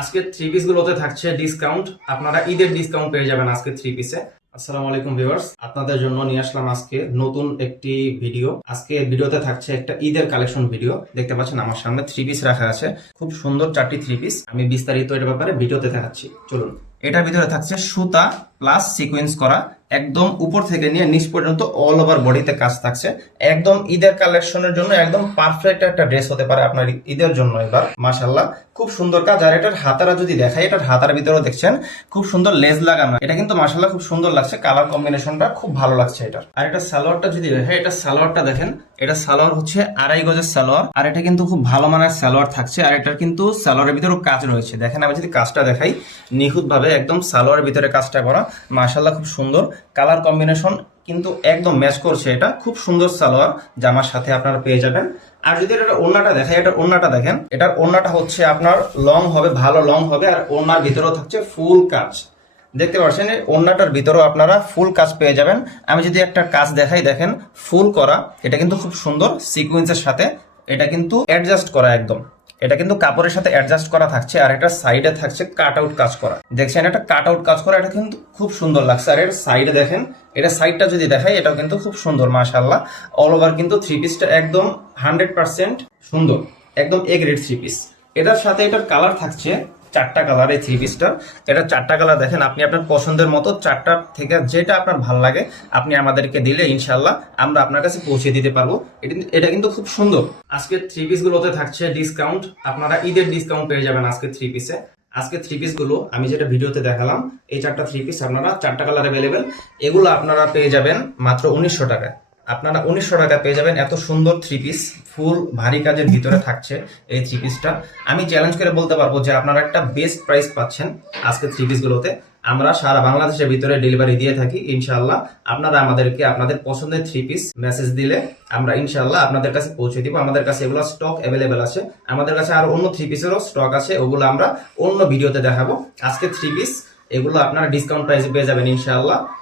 আজকে three piece গুলোতে থাকছে ডিসকাউন্ট। আপনারা ঈদের ডিসকাউন্ট পেয়ে যাবেন আজকে থ্রি পিসে। আসসালামু আলাইকুম ভিউয়ার্স, আপনাদের জন্য নিয়ে আসলাম আজকে নতুন একটি ভিডিও। আজকে ভিডিওতে থাকছে একটা ঈদের কালেকশন ভিডিও। দেখতে পাচ্ছেন আমার সামনে থ্রি পিস রাখা আছে, খুব সুন্দর চারটি থ্রি পিস। আমি বিস্তারিত এর ব্যাপারে ভিডিওতে দেখাচ্ছি, চলুন। এটার ভিতরে থাকছে সুতা প্লাস সিকোয়েন্স করা, একদম উপর থেকে নিয়ে নিচ পর্যন্ত অল ওভার বডিতে কাজ থাকছে। একদম ঈদের কালেকশনের জন্য একদম পারফেক্ট একটা ড্রেস হতে পারে আপনার ঈদের জন্য। এবার মাশাআল্লাহ খুব সুন্দর কাজ। আর এটার হাতারা যদি দেখাই, এটার হাতার ভিতরেও দেখছেন খুব সুন্দর লেজ লাগানো। এটা কিন্তু মাশাআল্লাহ খুব সুন্দর লাগছে, কালার কম্বিনেশনটা খুব ভালো লাগছে এটার। আর এটা সালোয়ারটা যদি দেখাই, এটা সালোয়ারটা দেখেন, এটা সালোয়ার হচ্ছে 2.5 গজের সালোয়ার। আর এটা কিন্তু খুব ভালো মানের সালোয়ার থাকছে। আর এটার কিন্তু সালোয়ারের ভিতরেও কাজ রয়েছে। দেখেন আমি যদি কাজটা দেখাই, নিখুঁত ভাবে একদম সালোয়ারের ভিতরে কাজটা করা, মাশাআল্লাহ খুব সুন্দর। কালার কম্বিনেশন কিন্তু একদম ম্যাচ করছে। এটা খুব সুন্দর সালোয়ার জামার সাথে আপনারা পেয়ে যাবেন। আর যদি এটা ওড়নাটা দেখাই, এটার ওড়নাটা দেখেন, এটার ওড়নাটা হচ্ছে আপনার লং হবে, ভালো লং হবে। আর ওড়নার ভিতরেও থাকছে ফুল কাজ। দেখতে পাচ্ছেন এই ওড়নাটার ভিতরেও আপনারা ফুল কাজ পেয়ে যাবেন। আমি যদি একটা কাজ দেখাই, দেখেন ফুল করা, এটা কিন্তু খুব সুন্দর সিকোয়েন্সের সাথে। এটা কিন্তু অ্যাডজাস্ট করা একদম, এটা কিন্তু কাপড়ের সাথে অ্যাডজাস্ট করা থাকছে। আর এটা সাইডে থাকছে কাট আউট কাজ করা। দেখছেন এটা কাট আউট কাজ করা, এটা কিন্তু খুব সুন্দর লাগছে। আর এর সাইডে দেখেন, এটা সাইডটা যদি দেখাই, এটাও কিন্তু খুব সুন্দর মাশাআল্লাহ। অল ওভার কিন্তু থ্রি পিসটা একদম 100% সুন্দর, একদম এ গ্রেড থ্রি পিস। এটার সাথে এটার কালার থাকছে 4টা কালার এই থ্রি পিসটার। এটা 4টা কালার দেখেন, আপনি আপনার পছন্দের মতো 4টা থেকে যেটা আপনার ভালো লাগে আপনি আমাদেরকে দিলে ইনশাল্লাহ আমরা আপনার কাছে পৌঁছে দিতে পারবো। এটা কিন্তু খুব সুন্দর। আজকে থ্রি পিস গুলোতে থাকছে ডিসকাউন্ট। আপনারা ঈদের ডিসকাউন্ট পেয়ে যাবেন আজকে থ্রি পিসে। আজকে থ্রি পিস গুলো আমি যেটা ভিডিওতে দেখালাম, এই 4টা থ্রি পিস আপনারা 4টা কালার অ্যাভেলেবেল। এগুলো আপনারা পেয়ে যাবেন মাত্র 1900 টাকায়। আপনারা 1900 টাকা পেয়ে যাবেন এত সুন্দর থ্রি পিস, ফুল ভারী কাজের ভিতরে থাকছে এই থ্রি পিসটা। আমি চ্যালেঞ্জ করে বলতে পারবো যে আপনারা একটা বেস্ট প্রাইস পাচ্ছেন আজকে থ্রি পিস গুলোতে। আমরা সারা বাংলাদেশের ভিতরে ডেলিভারি দিয়ে থাকি ইনশাআল্লাহ। আপনারা আমাদেরকে আপনাদের পছন্দের থ্রি পিস মেসেজ দিলে আমরা ইনশাআল্লাহ আপনাদের কাছে পৌঁছে দিব। আমাদের কাছে এগুলো স্টক অ্যাভেলেবেল আছে। আমাদের কাছে আরো অন্য থ্রি পিসেরও স্টক আছে, ওগুলো আমরা অন্য ভিডিওতে দেখাবো। আজকে থ্রি পিস এগুলো আপনারা ডিসকাউন্ট প্রাইসে পেয়ে যাবেন ইনশাআল্লাহ।